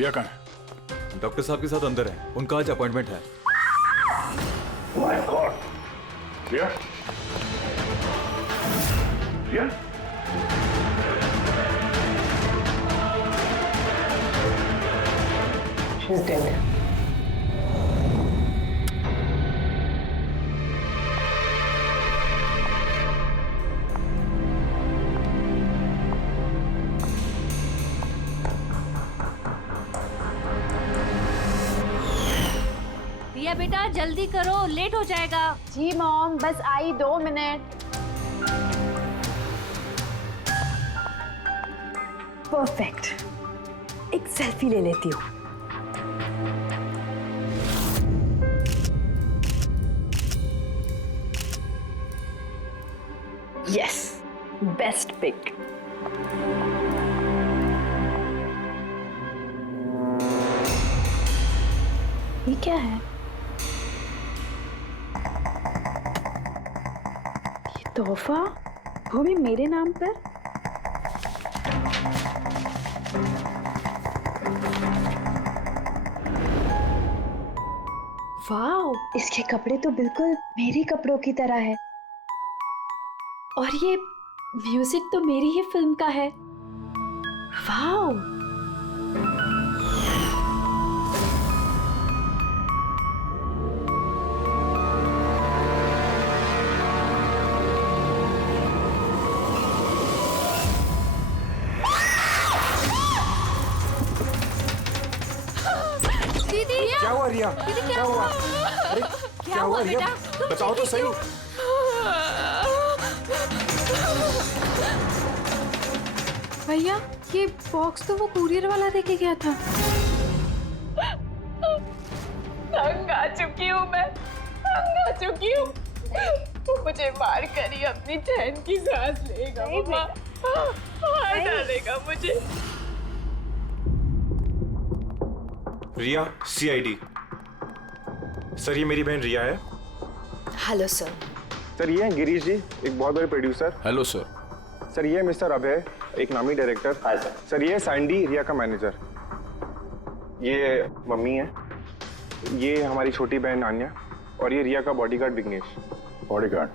रिया कहाँ है? डॉक्टर साहब के साथ अंदर है, उनका आज अपॉइंटमेंट है। My god, Riya, Riya, she is dead. Riya बेटा जल्दी करो, लेट हो जाएगा। जी मॉम, बस आई 2 मिनट। परफेक्ट, एक सेल्फी ले लेती हूँ। Yes, best pic. ये क्या है? ये तोहफा, वो भी मेरे नाम पर। वाओ, इसके कपड़े तो बिल्कुल मेरे कपड़ों की तरह है। और ये म्यूजिक तो मेरी ही फिल्म का है। वाओ, क्या हुआ रिया? क्या हुआ? अरे क्या हुआ रिया? बताओ तो सही। भैया, ये बॉक्स तो वो कुरियर वाला देके गया था। तंग आ चुकी हूँ मैं, तंग आ चुकी हूँ। वो मुझे मार कर ही अपनी चैन की सांस लेगा, मम्मा मार डालेगा मुझे। रिया, सीआईडी। सर, ये मेरी बहन रिया है। Hello sir. सर, ये हैं गिरीश जी, एक बहुत बड़े प्रोड्यूसर। Hello sir. सर, ये है मिस्टर अभय, एक नामी डायरेक्टर। Hi sir. सर, ये है सैंडी, रिया का मैनेजर। ये मम्मी है, ये हमारी छोटी बहन आन्या, और ये रिया का बॉडीगार्ड विघ्नेश। बॉडीगार्ड?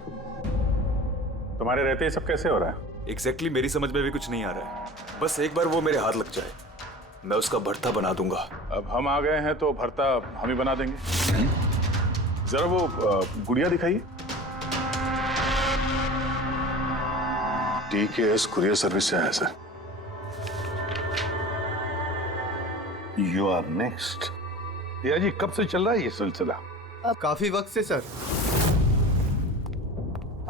तुम्हारे रहते ये सब कैसे हो रहा है? एग्जैक्टली मेरी समझ में भी कुछ नहीं आ रहा है। बस एक बार वो मेरे हाथ लग जाए, मैं उसका भर्ता बना दूंगा। अब हम आ गए हैं तो भरता हम ही बना देंगे। जरा वो गुड़िया दिखाइए। DKS कुरियर सर्विस से आया sir. You are next. Riya ji, कब से चल रहा है ये सिलसिला? काफी वक्त से सर।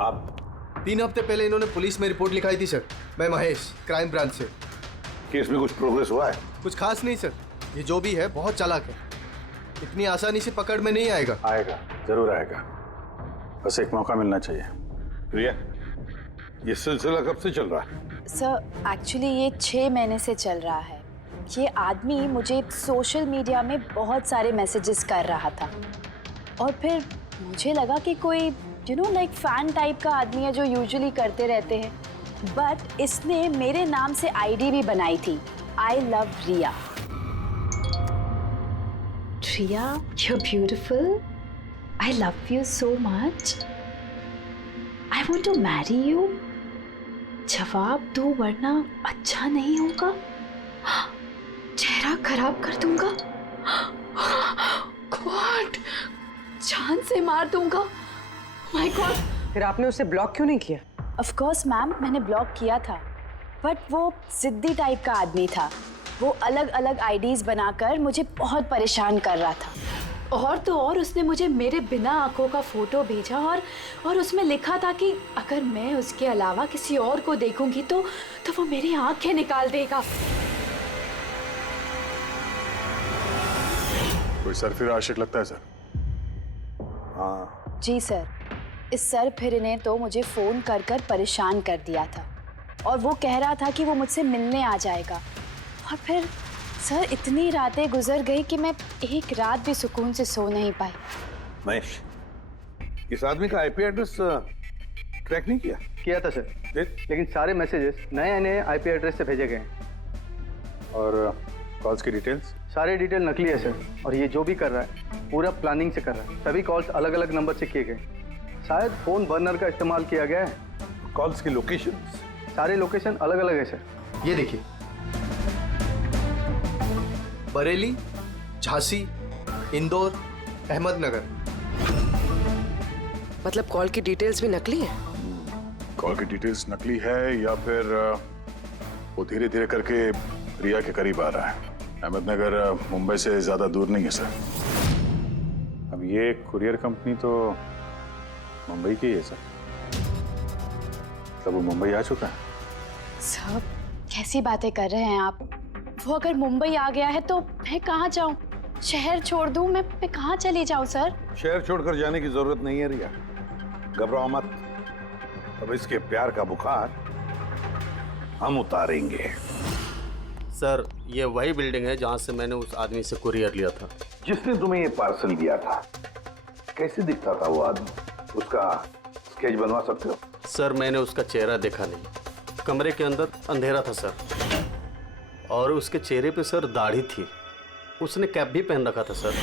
आप 3 हफ्ते पहले इन्होंने पुलिस में रिपोर्ट लिखाई थी सर। मैं महेश, क्राइम ब्रांच से। केस में कुछ प्रोग्रेस हुआ है? कुछ खास नहीं सर, ये जो भी है बहुत चालाक है, इतनी आसानी से पकड़ में नहीं आएगा। आएगा, जरूर आएगा, बस एक मौका मिलना चाहिए। रिया, ये सिलसिला कब से चल रहा है? सर, एक्चुअली ये 6 महीने से चल रहा है। ये आदमी मुझे सोशल मीडिया में बहुत सारे मैसेजेस कर रहा था, और फिर मुझे लगा कि कोई लाइक फैन टाइप का आदमी है जो यूजुअली करते रहते हैं। बट इसने मेरे नाम से आईडी भी बनाई थी, I love Riya. Riya, you're beautiful. I love you so much. I want to marry you. जवाब दो वरना अच्छा नहीं होगा, चेहरा खराब कर दूंगा, गॉड, जान से मार दूंगा। My God. फिर आपने उसे ब्लॉक क्यों नहीं किया? ऑफ कोर्स मैम, मैंने ब्लॉक किया था, बट वो जिद्दी टाइप का आदमी था। वो अलग अलग आईडीज बनाकर मुझे बहुत परेशान कर रहा था। और तो और उसने मुझे मेरे बिना आंखों का फोटो भेजा, और उसमें लिखा था कि अगर मैं उसके अलावा किसी और को देखूंगी तो वो मेरी आंखें निकाल देगा। कोई सरफिर आशिक लगता है सर। हाँ, जी सर, इस सर फिर ने तो मुझे फोन कर कर परेशान कर दिया था, और वो कह रहा था कि वो मुझसे मिलने आ जाएगा। और फिर सर इतनी रातें गुजर गई कि मैं एक रात भी सुकून से सो नहीं पाई। महेश, इस आदमी का आईपी एड्रेस ट्रैक नहीं किया? किया था सर, लेकिन सारे मैसेजेस नए नए आईपी एड्रेस से भेजे गए हैं। और कॉल्स की डिटेल्स? सारे डिटेल नकली है सर, और ये जो भी कर रहा है पूरा प्लानिंग से कर रहा है। सभी कॉल्स अलग अलग नंबर से किए गए, शायद फोन बर्नर का इस्तेमाल किया गया है। कॉल्स की लोकेशन? सारे लोकेशन अलग अलग है सर। ये देखिए, बरेली, झांसी, इंदौर, अहमदनगर। मतलब कॉल की डिटेल्स भी नकली है? कॉल की डिटेल्स नकली है या फिर वो धीरे धीरे करके रिया के करीब आ रहा है। अहमदनगर मुंबई से ज्यादा दूर नहीं है सर। अब ये कुरियर कंपनी तो मुंबई की है सर। मतलब वो मुंबई आ चुका है? सर कैसी बातें कर रहे हैं आप? वो अगर मुंबई आ गया है तो मैं कहाँ जाऊँ? शहर छोड़ दूँ? मैं कहाँ चली जाऊँ सर? शहर छोड़कर जाने की जरूरत नहीं है रिया, घबराओ मत। अब इसके प्यार का बुखार हम उतारेंगे। सर ये वही बिल्डिंग है जहाँ से मैंने उस आदमी से कुरियर लिया था। जिसने तुम्हें ये पार्सल दिया था, कैसे दिखता था वो आदमी? उसका स्केच बनवा सकते हो? सर मैंने उसका चेहरा देखा नहीं, कमरे के अंदर अंधेरा था सर, और उसके चेहरे पे सर दाढ़ी थी। उसने कैप भी पहन रखा था सर।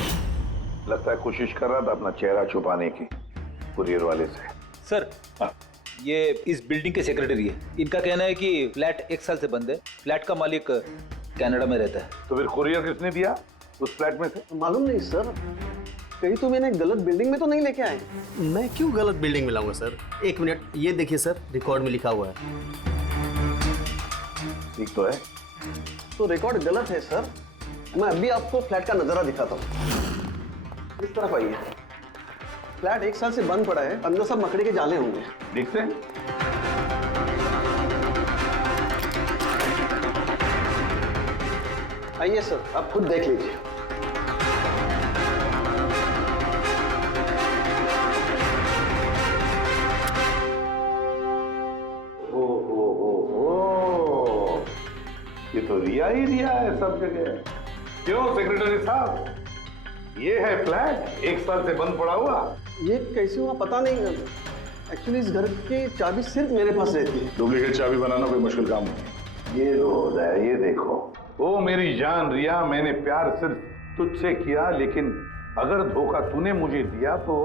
लगता है कोशिश कर रहा था अपना चेहरा छुपाने की कुरियर वाले से। सर ये इस बिल्डिंग के सेक्रेटरी है। इनका कहना है कि फ्लैट 1 साल से बंद है। फ्लैट का मालिक कनाडा में रहता है। तो फिर कुरियर किसने दिया उस फ्लैट में से? मालूम नहीं सर, कहीं तो मैंने गलत बिल्डिंग में तो नहीं लेके आए। मैं क्यों गलत बिल्डिंग में लाऊंगा सर? एक मिनट, ये देखिए सर, रिकॉर्ड में लिखा हुआ है। ठीक तो है? तो रिकॉर्ड गलत है सर। मैं अभी आपको फ्लैट का नजारा दिखाता हूँ। इस तरफ आइए। फ्लैट 1 साल से बंद पड़ा है, अंदर सब मकड़ी के जाले होंगे। देखते हैं। आइए सर, आप खुद देख लीजिए। ये तो रिया ही रिया है सब जगह। क्यों सेक्रेटरी साहब, ये है फ्लैट 1 साल से बंद पड़ा हुआ। ये कैसे हुआ पता नहीं। एक्चुअली इस घर की चाबी सिर्फ मेरे पास रहती है। डुप्लीकेट चाबी बनाना कोई मुश्किल काम नहीं। ये लो है, ये देखो। ओ मेरी जान रिया, मैंने प्यार सिर्फ तुझसे किया, लेकिन अगर धोखा तूने मुझे दिया तो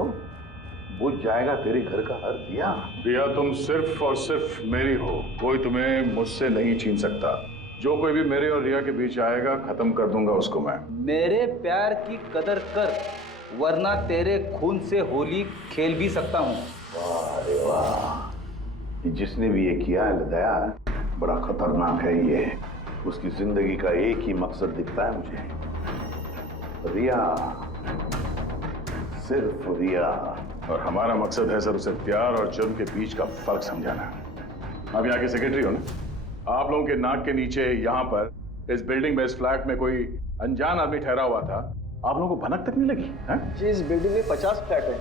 बुझ जाएगा तेरे घर का हर दिया। रिया तुम सिर्फ और सिर्फ मेरी हो, कोई तुम्हें मुझसे नहीं छीन सकता। जो कोई भी मेरे और रिया के बीच आएगा खत्म कर दूंगा उसको मैं। मेरे प्यार की कदर कर, वरना तेरे खून से होली खेल भी सकता हूँ। वाह रे वाह, जिसने भी ये किया है दया, बड़ा खतरनाक है ये। उसकी जिंदगी का एक ही मकसद दिखता है मुझे, रिया, सिर्फ रिया। और हमारा मकसद है सर उसे प्यार और जुर्म के बीच का फर्क समझाना। आप यहाँ के सेक्रेटरी हो ना? आप लोगों के नाक के नीचे यहाँ पर इस बिल्डिंग में, इस फ्लैट में कोई अनजान आदमी ठहरा हुआ था। आप लोगों को भनक तक नहीं लगी है? जी, इस बिल्डिंग में 50 फ्लैट है।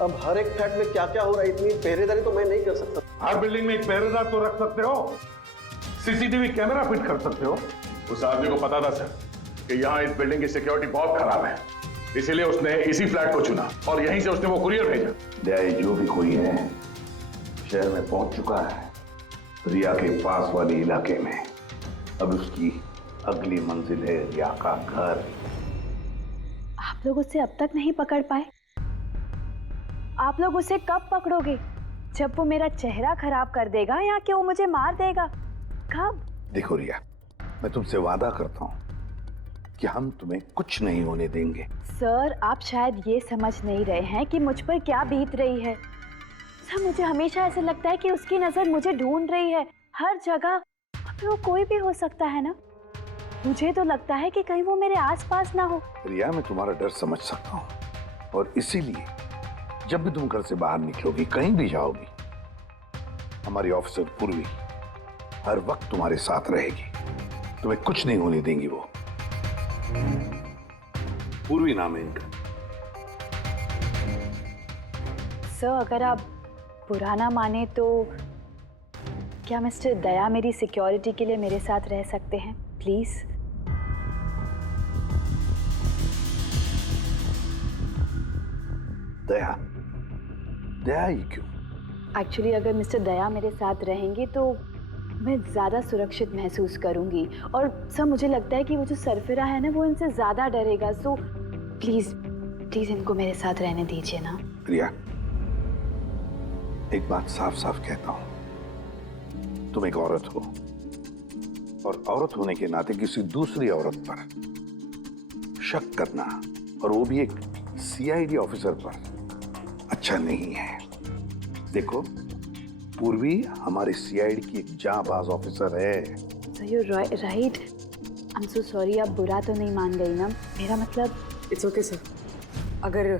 अब हर एक फ्लैट में क्या क्या हो रहा है, इतनी पहरेदारी तो मैं नहीं कर सकता। हर बिल्डिंग में एक पहरेदार तो रख सकते हो, सीसीटीवी कैमरा फिट कर सकते हो। उस आदमी को पता था सर कि यहाँ इस बिल्डिंग की सिक्योरिटी बहुत खराब है, इसीलिए उसने इसी फ्लैट को चुना और यहीं से उसने वो कुरियर भेजा। दया, जो भी कोई है शहर में पहुंच चुका है, रिया के पास वाले इलाके में। अब उसकी अगली मंजिल है रिया का घर। आप लोग उसे अब तक नहीं पकड़ पाए? आप लोग उसे कब पकड़ोगे? जब वो मेरा चेहरा खराब कर देगा या कि वो मुझे मार देगा? कब? देखो रिया, मैं तुमसे वादा करता हूँ कि हम तुम्हें कुछ नहीं होने देंगे। सर आप शायद ये समझ नहीं रहे हैं कि मुझ पर क्या बीत रही है। सर मुझे हमेशा ऐसा लगता है कि उसकी नजर मुझे ढूंढ रही है हर जगह। अब वो कोई भी हो सकता है ना? मुझे तो लगता है कि कहीं वो मेरे आसपास ना हो। रिया, मैं तुम्हारा डर समझ सकता हूँ, और इसीलिए जब भी तुम घर से बाहर निकलोगी, कहीं भी जाओगी, हमारी ऑफिसर पूर्वी हर वक्त तुम्हारे साथ रहेगी। तुम्हें कुछ नहीं होने देंगी वो। पूर्वी नाम है इनका। सर अगर आप पुराना माने तो क्या मिस्टर दया मेरी सिक्योरिटी के लिए मेरे साथ रह सकते हैं प्लीज? दया? दया ही क्यों? एक्चुअली अगर मिस्टर दया मेरे साथ रहेंगे तो मैं ज़्यादा सुरक्षित महसूस करूंगी। और सर मुझे लगता है कि वो जो सरफिरा है ना वो इनसे ज़्यादा डरेगा। सो प्लीज़ प्लीज़ इनको मेरे साथ रहने दीजिए ना। रिया, एक बात साफ साफ कहता हूं, तुम एक औरत हो और औरत होने के नाते किसी दूसरी औरत पर शक करना, और वो भी एक सीआईडी ऑफिसर पर, अच्छा नहीं है। देखो, पूर्वी हमारी सीआईडी की एक जांबाज ऑफिसर है। So you right. I am so sorry, आप बुरा तो नहीं मान गई ना? मेरा मतलब इट्स ओके सर। अगर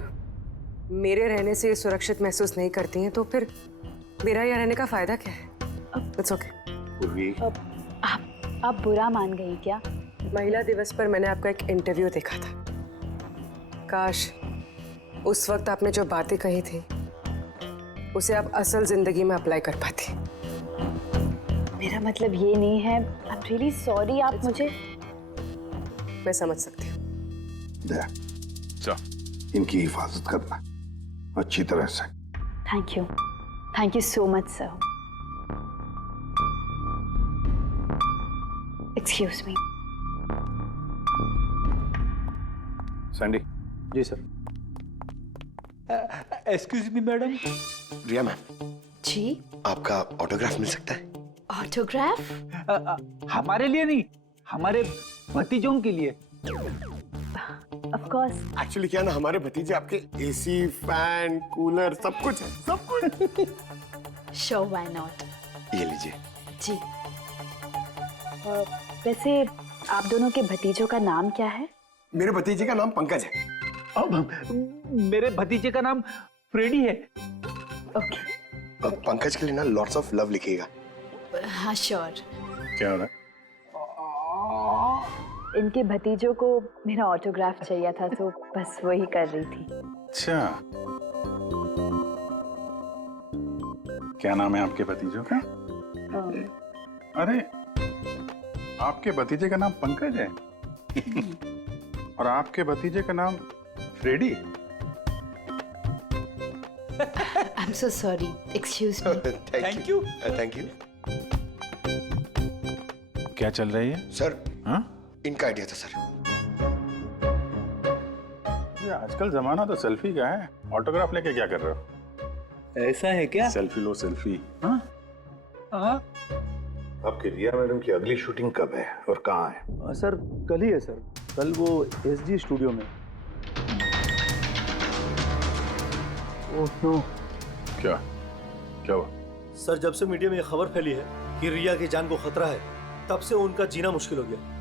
मेरे रहने से सुरक्षित महसूस नहीं करती हैं तो फिर मेरा यहाँ रहने का फायदा क्या है? It's okay. पूर्वी, आप बुरा मान गई क्या? महिला दिवस पर मैंने आपका एक इंटरव्यू देखा था। काश उस वक्त आपने जो बातें कही थी उसे आप असल जिंदगी में अप्लाई कर पाती। मेरा मतलब ये नहीं है। आई एम रियली सॉरी। आप मुझे मैं समझ सकती हूँ। इनकी हिफाजत करना अच्छी तरह से। Thank you so much sir. Excuse me. Sandy. जी sir. Excuse me madam. Riya ma'am ji, आपका ऑटोग्राफ मिल सकता है? ऑटोग्राफ? हमारे लिए नहीं, हमारे भतीजों के लिए। Of course. एक्चुअली क्या ना, हमारे भतीजे आपके एसी, फैन, कूलर सब कुछ है, सब कुछ। Sure, why not. ये लीजिए। जी। वैसे आप दोनों के भतीजों का नाम क्या है? मेरे भतीजे का नाम पंकज है। अब मेरे भतीजे का नाम फ्रेडी है। ओके। पंकज के लिए ना लॉट्स ऑफ लव लिखिएगा। हाँ श्योर। क्या हो रहा है? इनके भतीजों को मेरा ऑटोग्राफ चाहिए था तो बस वही कर रही थी। अच्छा, क्या नाम है आपके भतीजों का? अरे, आपके भतीजे का नाम पंकज है और आपके भतीजे का नाम Freddy. I am so sorry, excuse me. Thank you. Thank you. क्या चल रही है सर? हाँ, इनका आइडिया था सर। ये आजकल जमाना तो सेल्फी का है, ऑटोग्राफ लेके क्या कर रहे हो? ऐसा है क्या? सेल्फी लो सेल्फी। हाँ? आपकी रिया मैडम की अगली शूटिंग कब है और कहाँ है? सर कल ही है सर, कल वो एसजी स्टूडियो में। Oh no. क्या हुआ? सर जब से मीडिया में ये खबर फैली है कि रिया की जान को खतरा है, तब से उनका जीना मुश्किल हो गया।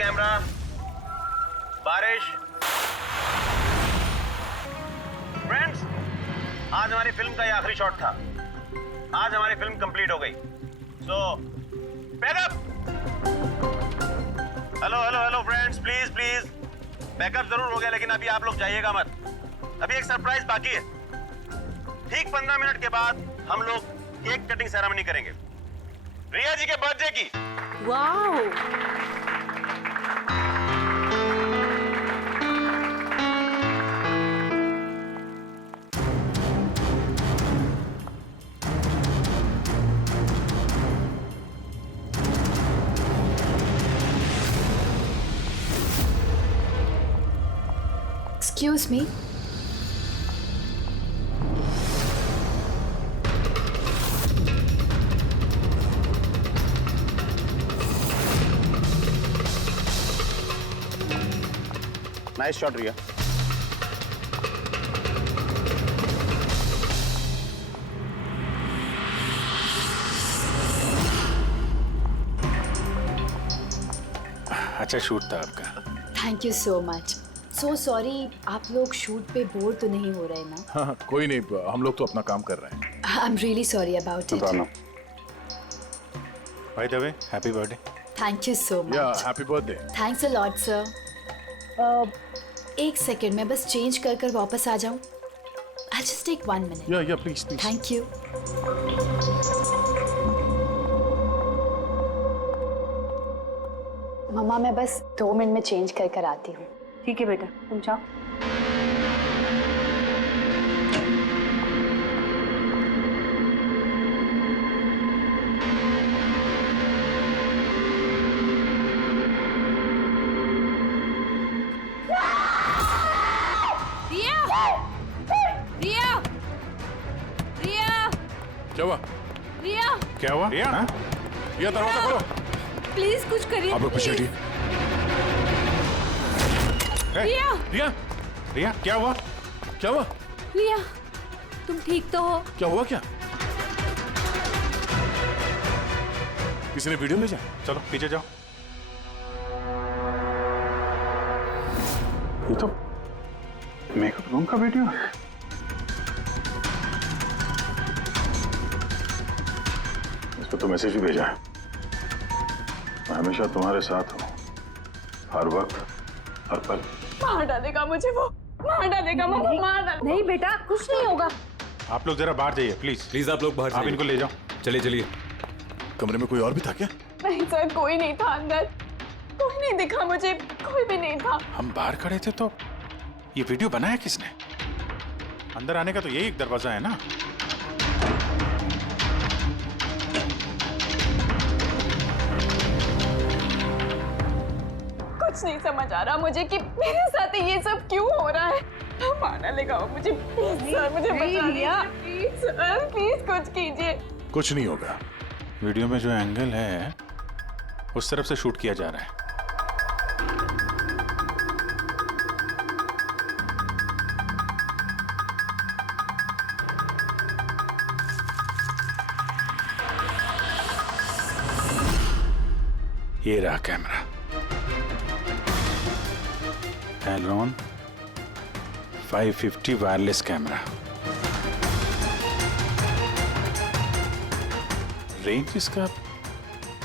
कैमरा, बारिश। फ्रेंड्स, आज हमारी फिल्म का ये आखिरी शॉट था। आज हमारी फिल्म कंप्लीट हो गई। So backup. Hello friends, please backup जरूर हो गया, लेकिन अभी आप लोग जाइएगा मत। अभी एक सरप्राइज बाकी है। ठीक 15 मिनट के बाद हम लोग केक कटिंग सेरेमनी करेंगे, रिया जी के बर्थडे की। वाह। Excuse me. नाइस शॉट रिया। अच्छा शूट था आपका। Thank you so much. So sorry, आप लोग शूट पे बोर तो नहीं हो रहे ना? हाँ कोई नहीं, हम लोग तो अपना काम कर रहे हैं। I am really sorry about it. By the way happy birthday. Thank you so या much. Happy birthday. Thanks a lot sir. एक सेकेंड, मैं बस चेंज कर कर वापस आ जाऊं। I just take 1 minute. Yeah please please. Thank you. मम्मा मैं बस 2 मिनट में चेंज कर कर आती हूँ। ठीक है बेटा, तुम जाओ। रिया! रिया! क्या हुआ? रिया! क्या हुआ? रिया? हाँ? रिया दरवाजा खोलो। प्लीज कुछ करिए। आप लोग पीछे हटिए। रिया! रिया? रिया क्या हुआ? क्या हुआ? रिया, तुम ठीक तो हो? क्या हुआ क्या? किसी ने वीडियो भेजा? चलो पीछे जाओ। ये तो मेकअप रूम का वीडियो है। इस पर तो मैसेज भी भेजा है। मैं हमेशा तुम्हारे साथ हूँ, हर वक्त, हर पल। मार डालेगा मुझे वो, मार डालेगा, मार डालेगा। नहीं बेटा, कुछ नहीं होगा। आप लोग जरा बाहर जाइए प्लीज। प्लीज आप लोग बाहर आप इनको ले जाओ। चलिए चलिए। कमरे में कोई और भी था क्या? नहीं सर, कोई नहीं था अंदर, कोई नहीं दिखा मुझे, कोई भी नहीं था। हम बाहर खड़े थे तो ये वीडियो बनाया किसने? अंदर आने का तो यही एक दरवाजा है ना। कुछ नहीं समझ आ रहा मुझे कि मेरे साथ ये सब क्यों हो रहा है। मार डालेगा वो मुझे। प्लीज सर, मुझे बचा लीजिए। प्लीज सर, प्लीज कुछ कीजिए। कुछ नहीं होगा। वीडियो में जो एंगल है उस तरफ से शूट किया जा रहा है। ये रहा कैमरा। एलोन 550 वायरलेस कैमरा। रेंज इसका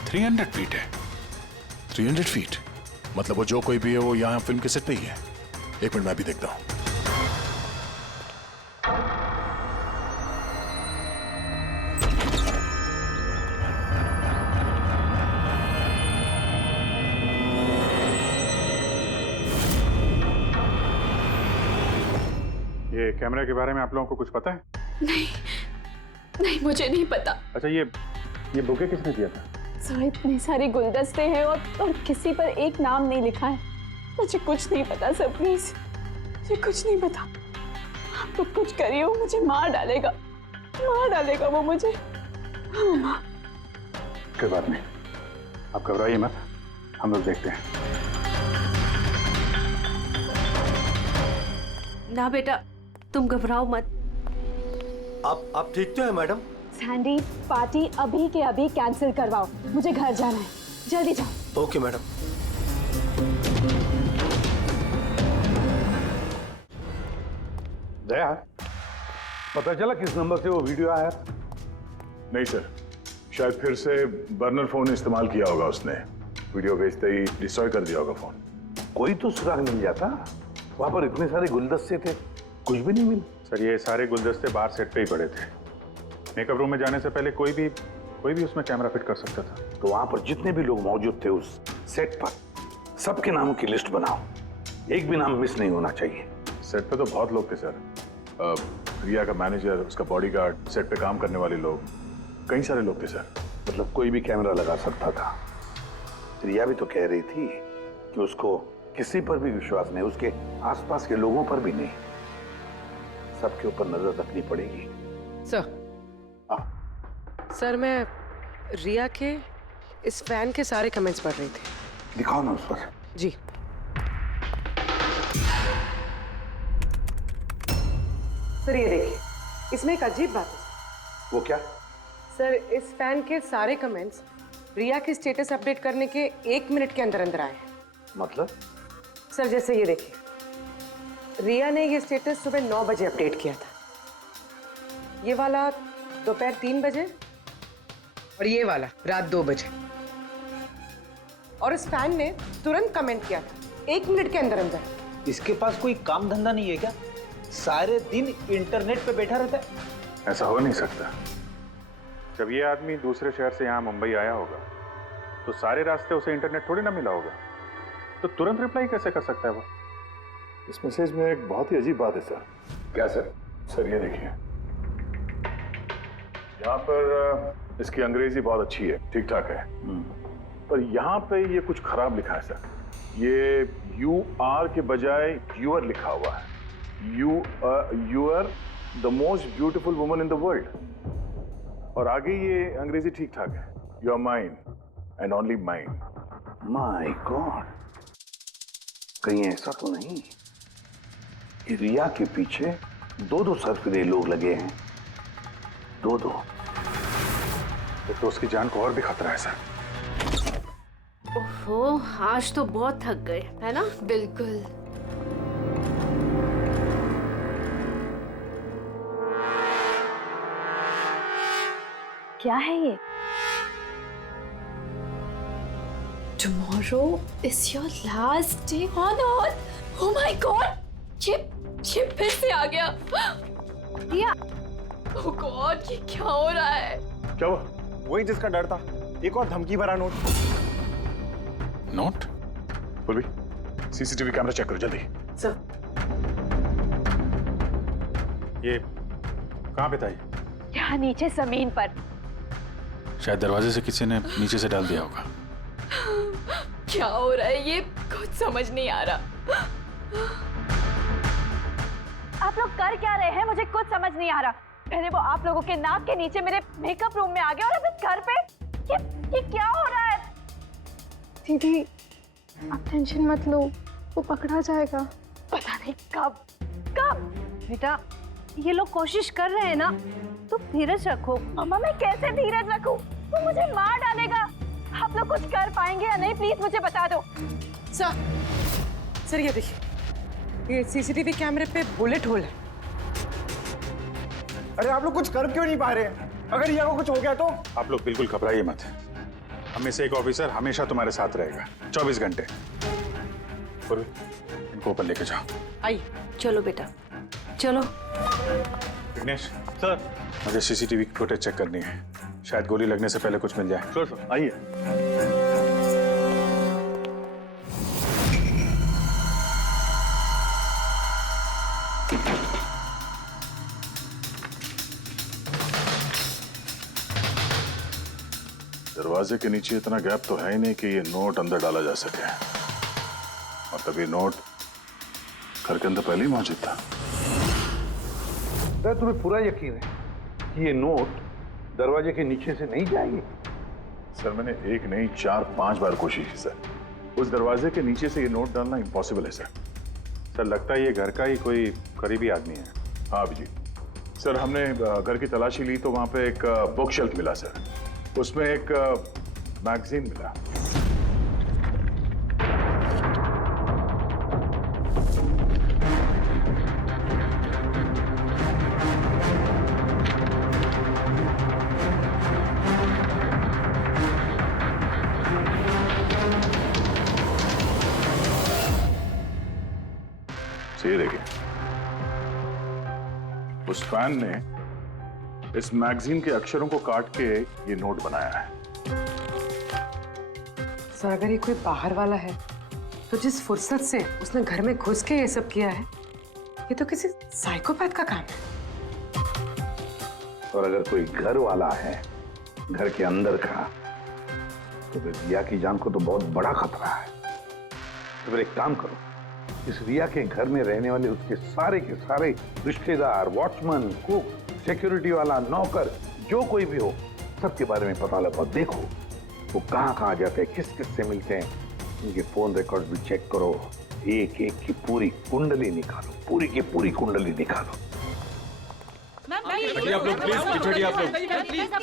300 फीट है। 300 फीट? मतलब वो जो कोई भी है वो यहाँ फिल्म के सेट पे ही है। एक मिनट मैं भी देखता हूँ। ये कैमरा के बारे में आप लोगों को कुछ पता है? नहीं नहीं, मुझे नहीं पता। अच्छा ये बुके किसने दिया था? सर इतने सारे गुलदस्ते हैं और किसी पर एक नाम नहीं लिखा है। मुझे कुछ नहीं पता सर, प्लीज मुझे कुछ नहीं पता। आप लोग कुछ करिए, वो मुझे मार डालेगा वो मुझे। हाँ, कोई बात नहीं, आप घबराइए मत, हम लोग देखते हैं। ना बेटा, तुम घबराओ मत। आप ठीक तो है मैडम? सैंडी, पार्टी अभी के अभी कैंसिल करवाओ, मुझे घर जाना है, जल्दी जाओ। Okay madam. दया, पता चला किस नंबर से वो वीडियो आया? नहीं सर, शायद फिर से बर्नर फोन इस्तेमाल किया होगा उसने। वीडियो भेजते ही डिस्ट्रॉय कर दिया होगा फोन। कोई तो सुराग मिल जाता। वहां पर इतने सारे गुलदस्ते थे, कुछ भी नहीं मिला। सर ये सारे गुलदस्ते बाहर सेट पे ही पड़े थे। मेकअप रूम में जाने से पहले कोई भी उसमें कैमरा फिट कर सकता था। तो वहां पर जितने भी लोग मौजूद थे उस सेट पर, सबके नामों की लिस्ट बनाओ, एक भी नाम मिस नहीं होना चाहिए। सेट पे तो बहुत लोग थे सर। रिया का मैनेजर, उसका बॉडीगार्ड, सेट पे काम करने वाले लोग, कई सारे लोग थे सर। मतलब कोई भी कैमरा लगा सकता था। रिया भी तो कह रही थी कि उसको किसी पर भी विश्वास नहीं, उसके आसपास के लोगों पर भी नहीं, सबके ऊपर नजर रखनी पड़ेगी। सर मैं रिया के इस फैन के सारे कमेंट्स पढ़ रही थी। दिखाओ ना उस पर। जी। सर ये देखिए, इसमें एक अजीब बात है। वो क्या? सर इस फैन के सारे कमेंट्स रिया के स्टेटस अपडेट करने के 1 मिनट के अंदर अंदर आए। मतलब? सर जैसे ये देखिए, रिया ने ये स्टेटस सुबह 9 बजे अपडेट किया था, ये वाला दोपहर 3 बजे और ये वाला रात 2 बजे। और इस फैन ने तुरंत कमेंट किया था 1 मिनट के अंदर अंदर। इसके पास कोई काम धंधा नहीं है क्या? सारे दिन इंटरनेट पे बैठा रहता है। ऐसा हो नहीं सकता। जब ये आदमी दूसरे शहर से यहाँ मुंबई आया होगा तो सारे रास्ते उसे इंटरनेट थोड़ी ना मिला होगा, तो तुरंत रिप्लाई कैसे कर सकता है वो? इस मैसेज में एक बहुत ही अजीब बात है सर। क्या सर? सर ये देखिए, यहाँ पर इसकी अंग्रेजी बहुत अच्छी है, ठीक ठाक है, पर यहाँ पे ये कुछ खराब लिखा है सर। ये यू आर के बजाय यूर लिखा हुआ है। You are the most beautiful woman in the world. और आगे ये अंग्रेजी ठीक ठाक है, you are mine and only mine. My god, कहीं ऐसा तो नहीं कि रिया के पीछे 2 सरफिरे लोग लगे हैं? 2। तो उसकी जान को और भी खतरा है सर। ओहो, आज तो बहुत थक गए, है ना? बिल्कुल। क्या है ये? Tomorrow is your last day on earth. Oh my God! ये फिर से आ गया। रिया, oh God, ये क्या हो रहा है? क्या हुआ? वही जिसका डर था, एक और धमकी भरा नोट। नोट? बोल भी, सीसीटीवी कैमरा चेक करो जल्दी। सर ये कहाँ पे था ये? यहाँ नीचे जमीन पर। शायद दरवाजे से किसी ने नीचे से डाल दिया होगा। क्या हो रहा है ये कुछ समझ नहीं आ रहा। आप लोग कर क्या रहे हैं मुझे कुछ समझ नहीं आ रहा। पहले वो आप लोगों के नाक के नीचे मेरे मेकअप रूम में आ गया और अब इस घर पे ये क्या हो रहा है? दीदी आप टेंशन मत लो, वो पकड़ा जाएगा। पता नहीं कब कब। बेटा ये लोग कोशिश कर रहे हैं ना, तो धीरज रखो। मम्मा मैं कैसे धीरज रखूं? वो मुझे मार डालेगा। आप लोग कुछ कर पाएंगे या नहीं प्लीज मुझे बता दो। सर ये देखिए, ये सीसीटीवी कैमरे पे बुलेट होल है। अरे आप लोग कुछ कर क्यों नहीं पा रहे हैं? अगर रिया को कुछ हो गया तो? आप लोग बिल्कुल घबराइए मत। हम में से एक ऑफिसर हमेशा तुम्हारे साथ रहेगा 24 घंटे। इनको ऊपर लेके जाओ। आइए। चलो बेटा चलो। विघ्नेश सर। मुझे सीसीटीवी फुटेज चेक करनी है, शायद गोली लगने से पहले कुछ मिल जाए। सर सर आइए। दरवाजे के नीचे इतना गैप तो है ही नहीं कि ये नोट अंदर डाला जा सके, और तभी नोट घर के अंदर पहले ही मौजूद था। सर तुम्हें पूरा यकीन है कि ये नोट दरवाजे के नीचे से नहीं जाएगी? सर मैंने एक नहीं 4-5 बार कोशिश की सर। उस दरवाजे के नीचे से ये नोट डालना इम्पॉसिबल है सर। सर लगता है ये घर का ही कोई करीबी आदमी है। हाँ अभिजीत सर, हमने घर की तलाशी ली तो वहां पे एक बुक शेल्फ मिला सर, उसमें एक मैगजीन मिला। ये देखिए, उस फैन ने इस मैगजीन के अक्षरों को काट के ये नोट बनाया है। सर अगर ये कोई बाहर वाला है तो जिस फुर्सत से उसने घर में घुस के ये सब किया है, ये तो किसी साइकोपैथ का काम है। और अगर कोई घर वाला है घर के अंदर का, तो फिर रिया की जान को तो बहुत बड़ा खतरा है। तो फिर एक काम करो, इस रिया के घर में रहने वाले उसके सारे के सारे रिश्तेदार, वॉचमैन, कुक, सिक्योरिटी वाला, नौकर, जो कोई भी हो, सबके बारे में पता लगाओ। देखो वो कहाँ जाते हैं, किस किस से मिलते हैं, उनके फोन रिकॉर्ड भी चेक करो। एक एक की पूरी कुंडली निकालो, पूरी की पूरी कुंडली निकालो। हटिए आप लोग प्लीज, हटिए आप लोग,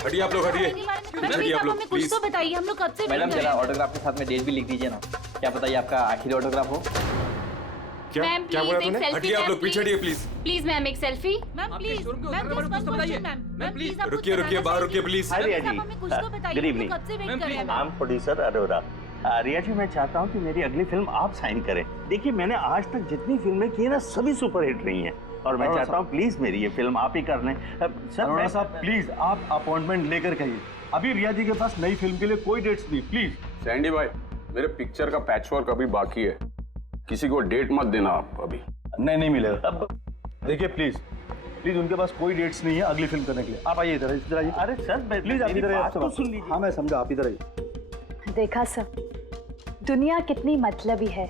हटिए आप लोग, हटिए आप लोग प्लीज। तो बताइए, हम लोग कब से मैडम जरा ऑटोग्राफ के साथ में डेट भी लिख दीजिए ना। क्या पता ये आपका आखिरी ऑटोग्राफ हो? क्या मैम क्या बोला तूने? हटिए आप लोग, पीछे हटिए प्लीज। प्लीज मैम एक selfie. Ma'am please ma'am please रुकिए रुकिए, बाहर रुकिए प्लीज। हाय रिया जी, हमें कुछ तो बताइए, गुड इवनिंग। कब से वेट कर रहे हैं। I am producer Arora. Riya ji, मैं चाहता हूँ कि मेरी अगली फिल्म आप साइन करें। देखिए, मैंने आज तक जितनी फिल्में की है ना, सभी सुपरहिट रही हैं, और मैं चाहता हूँ प्लीज मेरी ये फिल्म आप ही कर लें। सर साहब प्लीज आप अपॉइंटमेंट लेकर कहिए। अभी रिया जी के पास नई फिल्म के लिए कोई डेट्स नहीं, प्लीज। सैंडी भाई, मेरे पिक्चर का पैचवर्क अभी बाकी है, किसी को डेट मत देना आप अभी। नहीं मिलेगा। देखिए प्लीज प्लीज, उनके पास कोई डेट्स नहीं है अगली फिल्म करने के लिए। आप आइए इधर आइए। अरे सर, प्लीज आप इधर आइए, तो सुन लीजिए। हाँ मैं समझा, आप इधर आइए। देखा सब, दुनिया कितनी मतलबी है।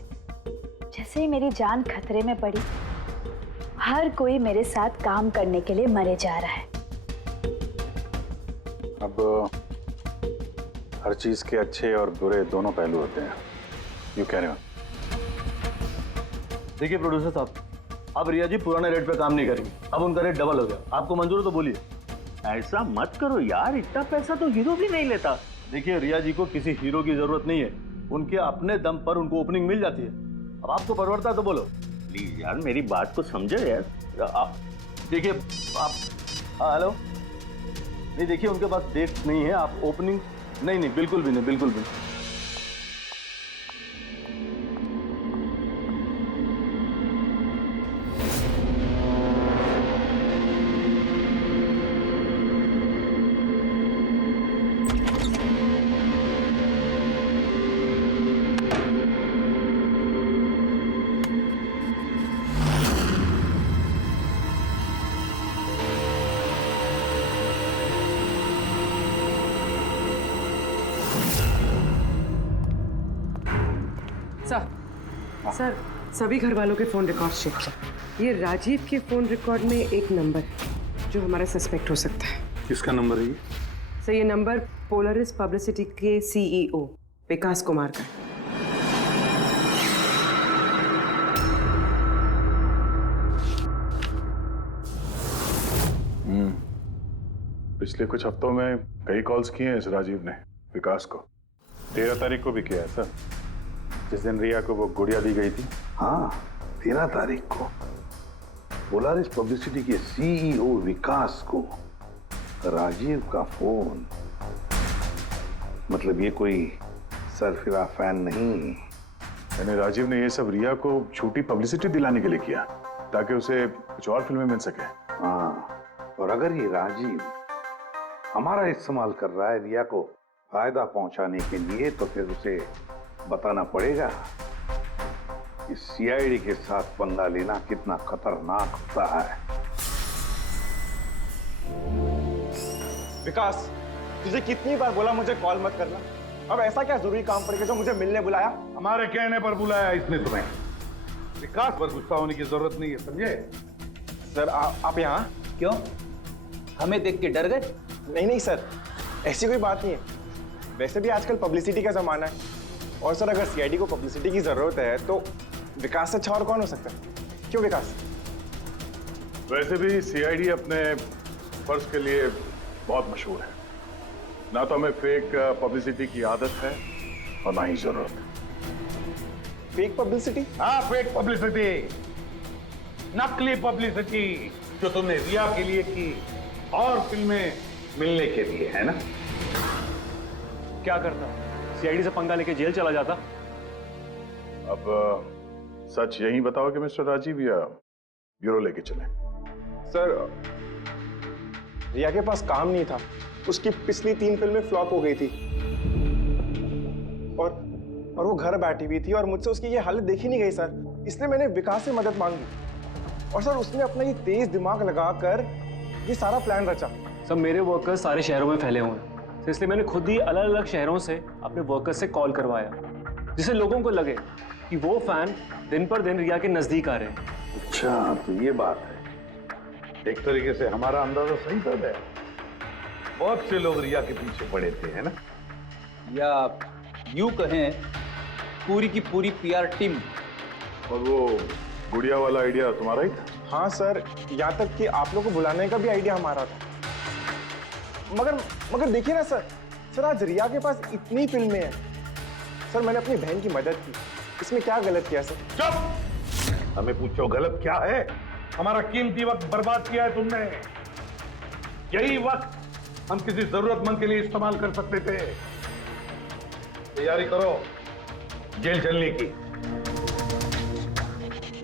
जैसे ही मेरी जान खतरे में पड़ी, हर कोई मेरे साथ काम करने के लिए मरे जा रहा है। अब हर चीज के अच्छे और बुरे दोनों पहलू होते हैं। यू कह रहे हो? देखिए प्रोड्यूसर साहब, अब रिया जी पुराने रेट पे काम नहीं करेंगे, अब उनका रेट डबल हो गया। आपको मंजूर है तो बोलिए। ऐसा मत करो यार, इतना पैसा तो हीरो भी नहीं लेता। देखिए रिया जी को किसी हीरो की जरूरत नहीं है, उनके अपने दम पर उनको ओपनिंग मिल जाती है। अब आपको परवड़ता है तो बोलो। प्लीज यार, मेरी बात को समझो यार। देखिए आप, हेलो, नहीं देखिए उनके पास डेट्स नहीं है, आप ओपनिंग नहीं बिल्कुल भी नहीं, बिल्कुल भी नहीं। सर सभी घर वालों के फोन रिकॉर्ड चेक किया। ये राजीव के फोन रिकॉर्ड में एक नंबर है जो हमारा सस्पेक्ट हो सकता है। किसका नंबर है ये? सर ये नंबर पोलरिस पब्लिसिटी के सीईओ विकास कुमार का। पिछले कुछ हफ्तों में कई कॉल्स किए हैं इस राजीव ने विकास को। 13 तारीख को भी किया है सर, जिस दिन रिया को वो गुड़िया दी गई थी। हाँ, 13 तारीख को पोलारिस पब्लिसिटी के सीईओ विकास को राजीव का फोन। मतलब ये कोई सरफिरा फैन नहीं। यानी राजीव ने ये सब रिया को झूठी पब्लिसिटी दिलाने के लिए किया ताकि उसे कुछ और फिल्में मिल सके। हाँ, और अगर ये राजीव हमारा इस्तेमाल कर रहा है रिया को फायदा पहुंचाने के लिए, तो फिर उसे बताना पड़ेगा कि सीआईडी के साथ पंगा लेना कितना खतरनाक होता है। विकास, तुझे कितनी बार बोला मुझे कॉल मत करना? अब ऐसा क्या जरूरी काम पड़ गया जो मुझे मिलने बुलाया? हमारे कहने पर बुलाया इसने तुम्हें। विकास पर गुस्सा होने की जरूरत नहीं है, समझे? सर आप यहाँ क्यों? हमें देख के डर गए? नहीं सर, ऐसी कोई बात नहीं है। वैसे भी आजकल पब्लिसिटी का जमाना है, और सर अगर सीआईडी को पब्लिसिटी की जरूरत है तो विकास से अच्छा और कौन हो सकता है? क्यों विकास? वैसे भी सीआईडी अपने फर्ज के लिए बहुत मशहूर है। ना तो हमें फेक पब्लिसिटी की आदत है और ना ही जरूरत। Fake publicity? हाँ, फेक पब्लिसिटी, नकली पब्लिसिटी जो तुमने रिया के लिए की और फिल्में मिलने के लिए, है ना? क्या करता? सीआईडी से पंगा लेके जेल चला जाता। अब सच यही बताओ कि मिस्टर राजीव या ब्यूरो लेके चले? सर रिया के पास काम नहीं था, उसकी पिछली 3 फिल्में फ्लॉप हो गई थी, और वो घर बैठी हुई थी और मुझसे उसकी ये हालत देखी नहीं गई सर। इसलिए मैंने विकास से मदद मांगी, और सर उसने अपना ये तेज दिमाग लगाकर ये सारा प्लान रचा। सब मेरे वर्कर्स सारे शहरों में फैले हुए हैं, तो इसलिए मैंने खुद ही अलग अलग शहरों से अपने वर्कर्स से कॉल करवाया, जिससे लोगों को लगे कि वो फैन दिन पर दिन रिया के नजदीक आ रहे हैं। अच्छा, तो ये बात है। एक तरीके से हमारा अंदाजा सही था। बहुत से लोग रिया के पीछे पड़े थे, है ना? या यूं कहें पूरी की पूरी पीआर टीम। और वो गुड़िया वाला आइडिया तुम्हारा ही था? हाँ सर, यहाँ तक कि आप लोगों को बुलाने का भी आइडिया हमारा था। मगर देखिए ना सर आज रिया के पास इतनी फिल्में हैं, सर मैंने अपनी बहन की मदद की, इसमें क्या गलत किया सर? चुप! हमें पूछो गलत क्या है? हमारा कीमती वक्त बर्बाद किया है तुमने। यही वक्त हम किसी जरूरतमंद के लिए इस्तेमाल कर सकते थे। तैयारी करो जेल चलने की।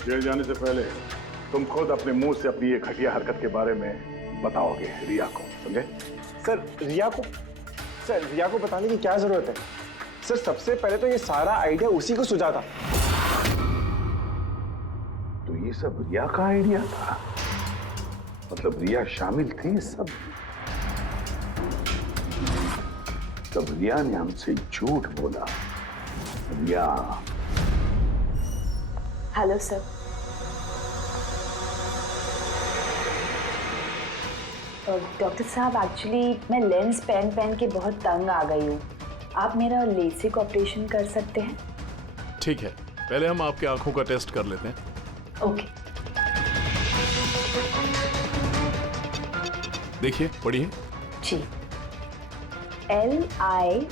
जेल जाने से पहले तुम खुद अपने मुंह से अपनी ये घटिया हरकत के बारे में बताओगे रिया को, समझे? सर रिया को बताने की क्या जरूरत है? सर सबसे पहले तो ये सारा आइडिया उसी को सुझा था। तो ये सब रिया का आइडिया था? मतलब रिया शामिल थी इस सब? तब रिया ने हमसे झूठ बोला। रिया। Hello sir. डॉक्टर साहब, एक्चुअली मैं लेंस पहन के बहुत तंग आ गई हूँ। आप मेरा लेसिक ऑपरेशन कर सकते हैं? ठीक है, पहले हम आपकी आंखों का टेस्ट कर लेते हैं। ओके। देखिए, पढ़िए। जी। LIGHTS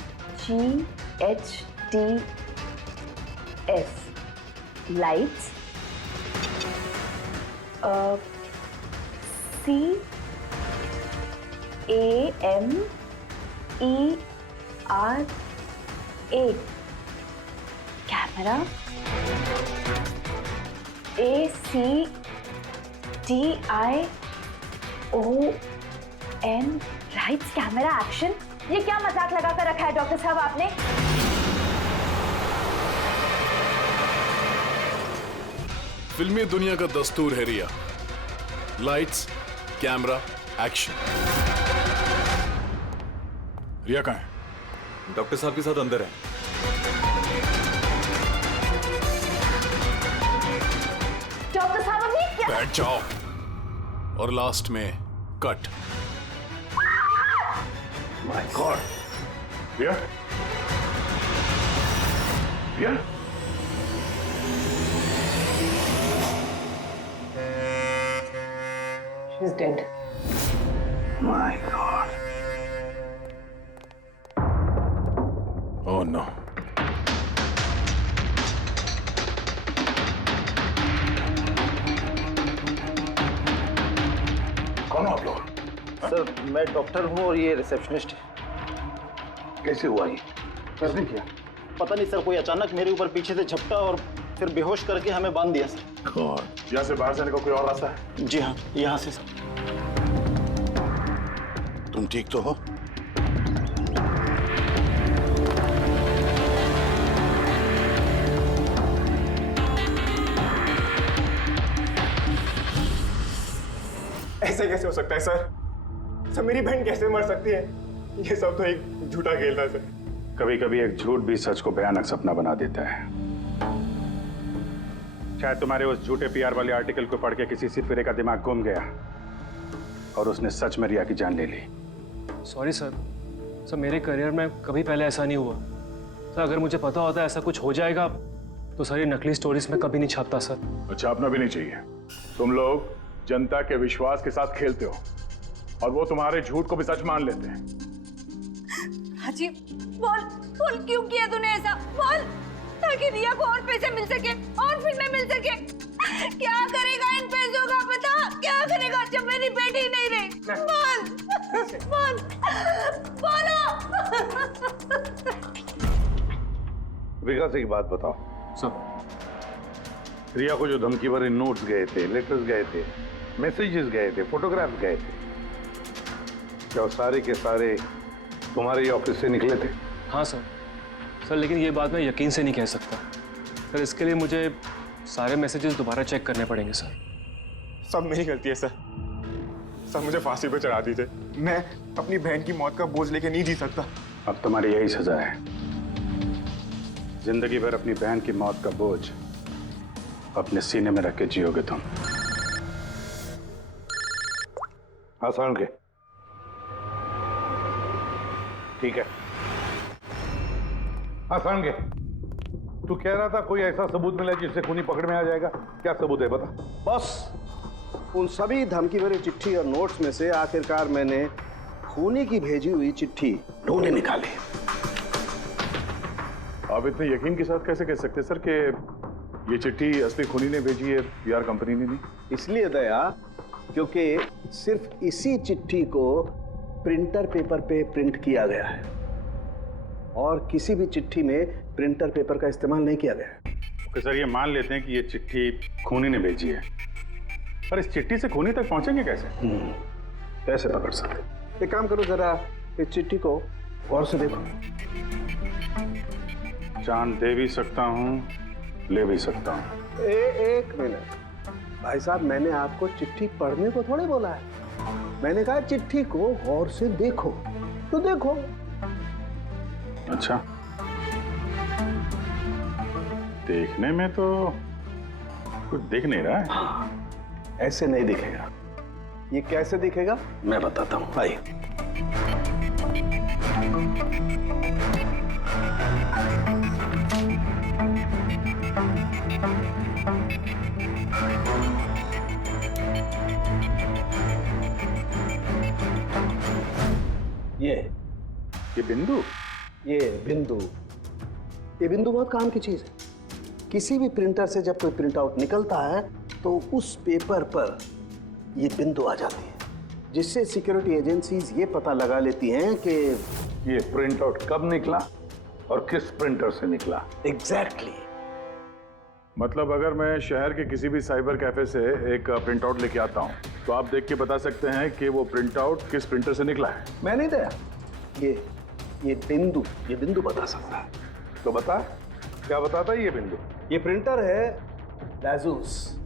lights. CAMERA camera. ACTION lights camera action. ये क्या मजाक लगा कर रखा है डॉक्टर साहब आपने? फिल्मी दुनिया का दस्तूर है रिया, लाइट्स कैमरा एक्शन। रिया कहाँ है? डॉक्टर साहब के साथ अंदर है। डॉक्टर साहब अभी क्या? बैठ जाओ। और लास्ट में cut. My god. Riya? Riya? She's dead. My god. Oh no. कौन हो आप लोग? सर मैं डॉक्टर हूँ और ये रिसेप्शनिस्ट है। कैसे हुआ ये? किसने किया? पता नहीं सर, कोई अचानक मेरे ऊपर पीछे से झपटा और फिर बेहोश करके हमें बांध दिया सर। गॉड। यहाँ से बाहर जाने का कोई और रास्ता है? जी हाँ, यहाँ से सर। तुम ठीक तो हो? ऐसे कैसे हो सकता है सर? सर मेरी बहन कैसे मर सकती है? ये सब तो एक झूठा खेल था सर। कभी कभी एक झूठ भी सच को भयानक सपना बना देता है। शायद तुम्हारे उस झूठे पीआर वाले आर्टिकल को पढ़ के किसी सिरफिरे का दिमाग घूम गया और उसने सच में रिया की जान ले ली। Sorry sir. सर मेरे करियर में कभी पहले ऐसा नहीं हुआ सर। अगर मुझे पता होता ऐसा कुछ हो जाएगा तो सर ये नकली स्टोरीज में कभी नहीं छापता सर। छापना भी नहीं चाहिए। तुम लोग जनता के विश्वास के साथ खेलते हो और वो तुम्हारे झूठ को भी सच मान लेते हैं। हाजी बोल बोल, क्यों किया तूने ऐसा? बोल, ताकि रिया को और पैसे मिल सके और फिल्में मिल सके। क्या करेगा इन पैसों का पता? क्या करेगा जब मेरी बेटी नहीं रही? बोल बोल बोलो। विकास एक बात बताओ सर। रिया को जो धमकी भरे नोट्स गए थे, लेटर्स गए थे, मैसेजेस गए थे, फोटोग्राफ्स गए थे, क्या वो सारे के सारे तुम्हारे ही ऑफिस से निकले थे? हाँ सर। सर लेकिन ये बात मैं यकीन से नहीं कह सकता सर। इसके लिए मुझे सारे मैसेजेस दोबारा चेक करने पड़ेंगे सर। सब मेरी गलती है सर। सर मुझे फांसी पे चढ़ा दीजिए। मैं अपनी बहन की मौत का बोझ लेके नहीं जी सकता। अब तुम्हारी यही सजा है। जिंदगी भर अपनी बहन की मौत का बोझ अपने सीने में रख के जियोगे तुम। हाँ साउंड के ठीक है। हाँ साउंड के तू कह रहा था कोई ऐसा सबूत मिला जिससे खूनी पकड़ में आ जाएगा। क्या सबूत है बता? बस उन सभी धमकी भरी चिट्ठी और नोट्स में से आखिरकार मैंने खूनी की भेजी हुई चिट्ठी ढूंढे निकाले आप इतने यकीन के साथ कैसे कह सकते सर कि ये चिट्ठी असली खूनी ने भेजी है, पीआर कंपनी ने नहीं? इसलिए दया क्योंकि सिर्फ इसी चिट्ठी को प्रिंटर पेपर पे प्रिंट किया गया है और किसी भी चिट्ठी में प्रिंटर पेपर का इस्तेमाल नहीं किया गया है। ओके सर, ये मान लेते हैं कि ये चिट्ठी खूनी ने भेजी है, पर इस चिट्ठी से खूनी तक पहुंचेंगे कैसे? कैसे पकड़ सकते? एक काम करो, जरा इस चिट्ठी को गौर से देखो। चांद दे भी सकता हूँ, ले भी सकता हूँ। एक मिनट भाई साहब, मैंने आपको चिट्ठी पढ़ने को थोड़े बोला है, मैंने कहा चिट्ठी को गौर से देखो। तो देखो। अच्छा, देखने में तो कुछ दिख नहीं रहा है। ऐसे नहीं दिखेगा। ये कैसे दिखेगा मैं बताता हूँ, आइए। ये बिंदु, ये बिंदु बहुत काम की चीज है। किसी भी प्रिंटर से जब कोई प्रिंट आउट निकलता है तो उस पेपर पर ये बिंदु आ जाती है, जिससे सिक्योरिटी एजेंसीज ये पता लगा लेती हैं कि ये प्रिंट आउट कब निकला और किस प्रिंटर से निकला। एग्जैक्टली। मतलब अगर मैं शहर के किसी भी साइबर कैफे से एक प्रिंट आउट लेके आता हूँ तो आप देख के बता सकते हैं कि वो प्रिंट आउट किस प्रिंटर से निकला है? मैं नहीं दया, ये बिंदु बता सकता है। तो बता, क्या बताता है ये बिंदु? ये प्रिंटर है लाजूस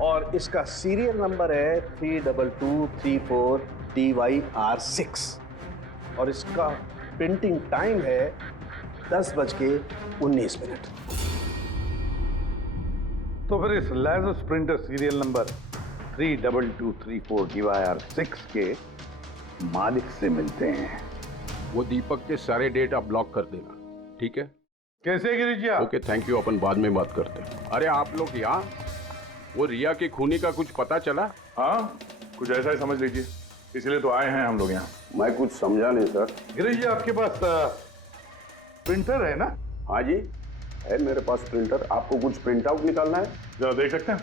और इसका सीरियल नंबर है 32234 DYR6 और इसका प्रिंटिंग टाइम है 10:19। तो फिर इस लाजूस प्रिंटर सीरियल नंबर 32234 DYR6 के मालिक से मिलते हैं। वो दीपक के सारे डेटा ब्लॉक कर देना, ठीक है? कैसे गिरिजा? ओके, थैंक यू, अपन बाद में बात करते हैं। अरे आप लोग यहाँ, वो रिया के खूनी का कुछ पता चला? हाँ, कुछ ऐसा ही समझ लीजिए, इसलिए तो आए हैं हम लोग यहाँ। मैं कुछ समझा नहीं सर। गिरिजा, आपके पास प्रिंटर है ना? हाँ जी है मेरे पास प्रिंटर। आपको कुछ प्रिंट आउट निकालना है? जरा देख सकते हैं।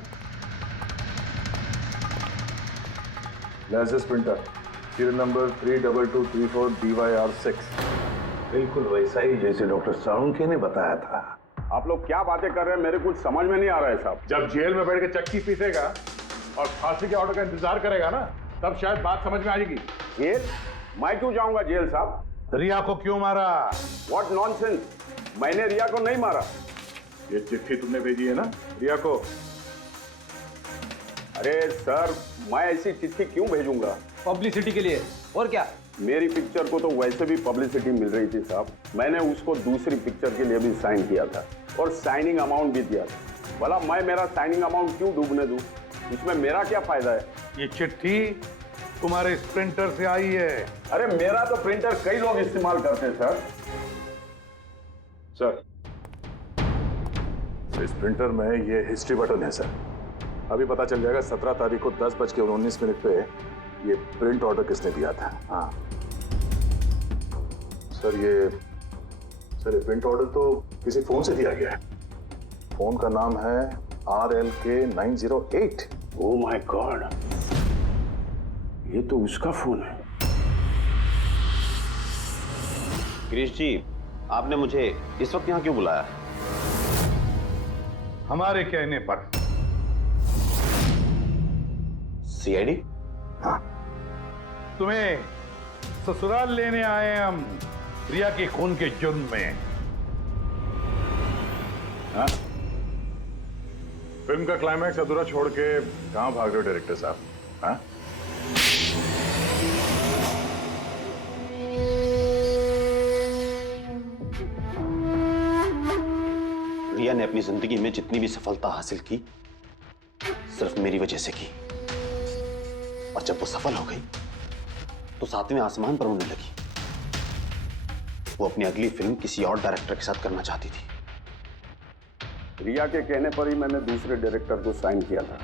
License printer serial number 32234 DYR6। बिल्कुल वैसा ही जैसे डॉक्टर साळुंखे ने बताया था। आप लोग क्या बातें कर रहे हैं, मेरे कुछ समझ में नहीं आ रहा है साहब। जब जेल में बैठ के चक्की पीसेगा और फांसी के ऑर्डर का इंतजार करेगा ना, तब शायद बात समझ में आएगी। जेल? मैं क्यों जाऊंगा जेल साहब? रिया को क्यों मारा? व्हाट नॉनसेंस, मैंने रिया को नहीं मारा। ये चिट्ठी तुमने भेजी है ना रिया को? अरे सर, मैं ऐसी चिट्ठी क्यों भेजूंगा? पब्लिसिटी के लिए, और क्या? मेरी पिक्चर को तो वैसे भी पब्लिसिटी मिल रही थी साहब। मैंने उसको दूसरी पिक्चर के लिए भी साइन किया था और साइनिंग अमाउंट भी दिया था। भला मैं मेरा साइनिंग अमाउंट क्यों डूबने दूं? इसमें मेरा क्या फायदा है? ये चिट्ठी तुम्हारे इस प्रिंटर से आई है। अरे मेरा तो प्रिंटर कई लोग इस्तेमाल करते हैं सर। इस प्रिंटर में ये हिस्ट्री बटन है सर। अभी पता चल जाएगा 17 तारीख को 10:19 पे ये प्रिंट ऑर्डर किसने दिया था। हाँ सर, ये प्रिंट ऑर्डर तो किसी फोन से दिया गया है। फोन का नाम है RLK908। ओह माय गॉड, ये तो उसका फोन है। गिरीश जी, आपने मुझे इस वक्त यहाँ क्यों बुलाया? हमारे कहने पर। CID? हाँ, तुम्हें ससुराल लेने आए हैं हम, रिया के खून के जुर्म में। हाँ? फिल्म का क्लाइमैक्स अधूरा छोड़ के कहां भाग रहे हो डायरेक्टर साहब? हाँ? रिया ने अपनी जिंदगी में जितनी भी सफलता हासिल की सिर्फ मेरी वजह से की, और जब वो सफल हो गई तो 7वें आसमान पर उड़ने लगी। वो अपनी अगली फिल्म किसी और डायरेक्टर के साथ करना चाहती थी। रिया के कहने पर ही मैंने दूसरे डायरेक्टर को साइन किया था,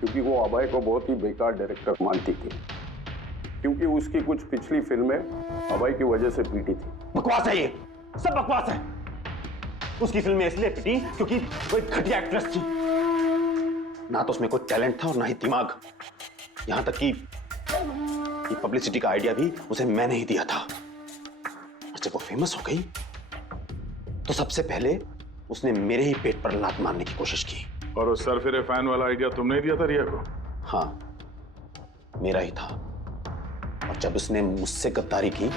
क्योंकि वो अभय को बहुत ही बेकार डायरेक्टर मानती थी, क्योंकि उसकी कुछ पिछली फिल्में अभय की वजह से पीटी थी। बकवास है, ये सब बकवास है। उसकी फिल्म में इसलिए पिटी क्योंकि वो एक घटिया एक्ट्रेस थी। ना तो उसमें कोई टैलेंट था और ना ही दिमाग। यहां तक कि ये पब्लिसिटी का आइडिया भी उसे मैंने ही दिया था। और जब वो फेमस हो गई तो सबसे पहले उसने मेरे ही पेट पर लात मारने की कोशिश की। और उस सरफिरे फैन वाला आइडिया तुमने ही दिया था रिया को? हाँ, मेरा ही था। और जब उसने मुझसे गद्दारी की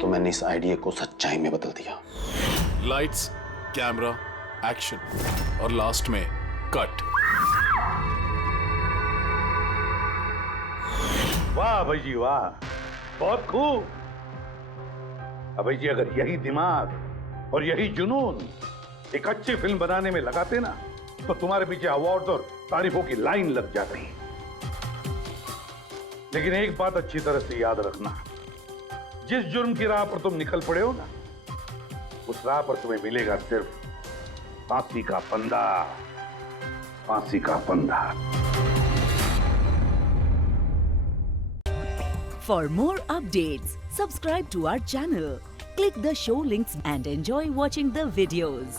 तो मैंने इस आइडिया को सच्चाई में बदल दिया। लाइट्स, कैमरा, एक्शन और लास्ट में कट। वाह भाई जी वाह, बहुत खूब। अभय जी अगर यही दिमाग और यही जुनून एक अच्छी फिल्म बनाने में लगाते ना तो तुम्हारे पीछे अवार्ड और तारीफों की लाइन लग जाती। लेकिन एक बात अच्छी तरह से याद रखना, जिस जुर्म की राह पर तुम निकल पड़े हो ना, उस राह पर तुम्हें मिलेगा सिर्फ फांसी का फंदा, फांसी का फंदा। For more updates, subscribe to our channel, click the show links and enjoy watching the videos.